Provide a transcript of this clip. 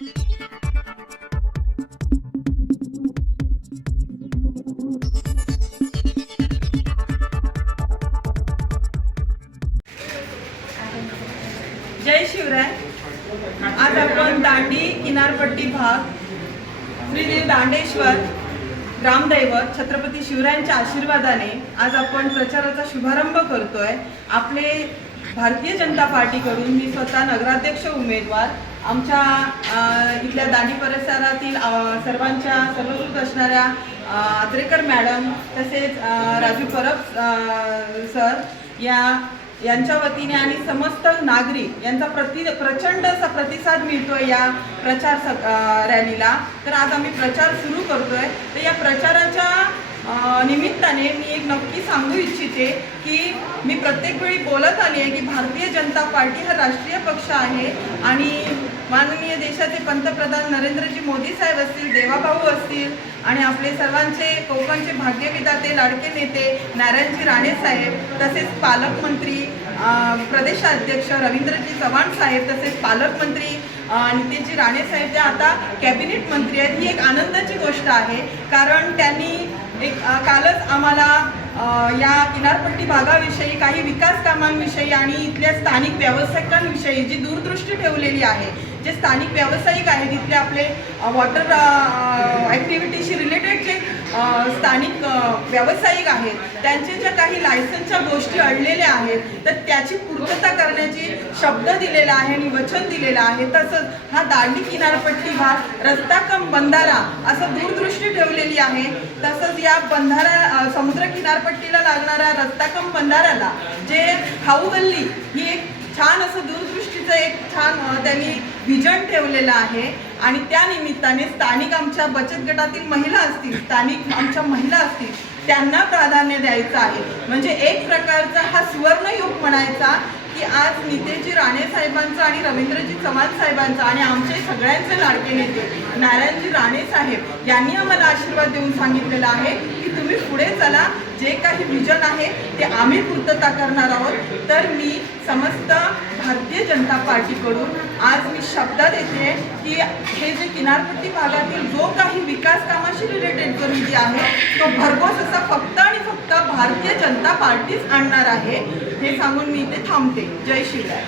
जय शिवराय. आज आपण दांडी किनारपट्टी भाग श्रीदेव दांडेश्वर ग्रामदैवत छत्रपती शिवरायांच्या आशीर्वादाने आज आपण प्रचाराचा शुभारंभ करतोय. आपले भारतीय जनता पार्टीकडून मी स्वतः नगराध्यक्ष उमेदवार आमच्या इथल्या दांडी परिसरातील सर्वांच्या सर्वकृत असणाऱ्या आत्रेकर मॅडम तसेच राजू परब सर या यांच्या वतीने आणि समस्त नागरिक यांचा प्रति प्रचंड असा प्रतिसाद मिळतोय या प्रचार स- रॅलीला. तर आज आम्ही प्रचार सुरू करतोय. तर या प्रचाराच्या निमित्ताने मी एक नक्की सांगू इच्छिते की मी प्रत्येक वेळी बोलत आली आहे की भारतीय जनता पार्टी हा राष्ट्रीय पक्ष आहे आणि माननीय देशाचे पंतप्रधान नरेंद्रजी मोदी साहेब असतील देवाभाऊ असतील आणि आपले सर्वांचे कोकणचे भाग्यविदाते लाडके नेते नारायणजी राणे साहेब तसेच पालकमंत्री प्रदेशाध्यक्ष रवींद्रजी चव्हाण साहेब तसेच पालकमंत्री नितीनजी राणे साहेब ते आता कॅबिनेट मंत्री आहेत. ही एक आनंदाची गोष्ट आहे. कारण त्यांनी एक कालच आम्हाला या किनारपट्टी भागाविषयी काही विकास कामांविषयी आणि इथल्या स्थानिक व्यावसायिकांविषयी जी दूरदृष्टी ठेवलेली आहे जे स्थानिक व्यावसायिक आहेत इथले आपले वॉटर ॲक्टिव्हिटीशी रिलेटेड जे स्थानिक व्यावसायिक आहेत त्यांचे ज्या काही लायसन्सच्या गोष्टी अडलेल्या आहेत तर त्याची पूर्तता करण्याची शब्द दिलेला आहे आणि वचन दिलेलं आहे तसंच हा दांडी किनारपट्टी भाग रस्ता कम बंधारा असं दूरदृष्टी ठेवलेली आहे. तसंच या बंधारा समुद्र किनारपट्टीला लागणाऱ्या रस्ता कम बंधाऱ्याला जे हाऊगल्ली ही एक छान असं दूरदृष्टीचं एक छान त्यांनी व्हिजन ठेवलेलं आहे आणि त्या निमित्ताने स्थानिक आमच्या बचत गटातील महिला असतील स्थानिक आमच्या महिला असतील त्यांना प्राधान्य द्यायचं आहे. म्हणजे एक प्रकारचा हा सुवर्णयुग म्हणायचा की आज नितेजी राणे साहेबांचा आणि रवींद्रजी चव्हाण साहेबांचा आणि आमचे सगळ्यांचे लाडके नेते नारायणजी राणे साहेब यांनी आम्हाला आशीर्वाद देऊन सांगितलेला आहे की तुम्ही पुढे चला जे काही विजन आहे ते आम्ही पूर्तता करणार आहोत. तर मी समस्त भारतीय जनता पार्टीकडून आज मी शब्द देते की हे जे किनारपट्टी भागातील जो काही विकास कामाशी रिलेटेड जो निधी आहे तो भरघोस असा फक्त आणि फक्त भारतीय जनता पार्टीच आणणार आहे. हे सांगून मी इथे थांबते. जय शिवराय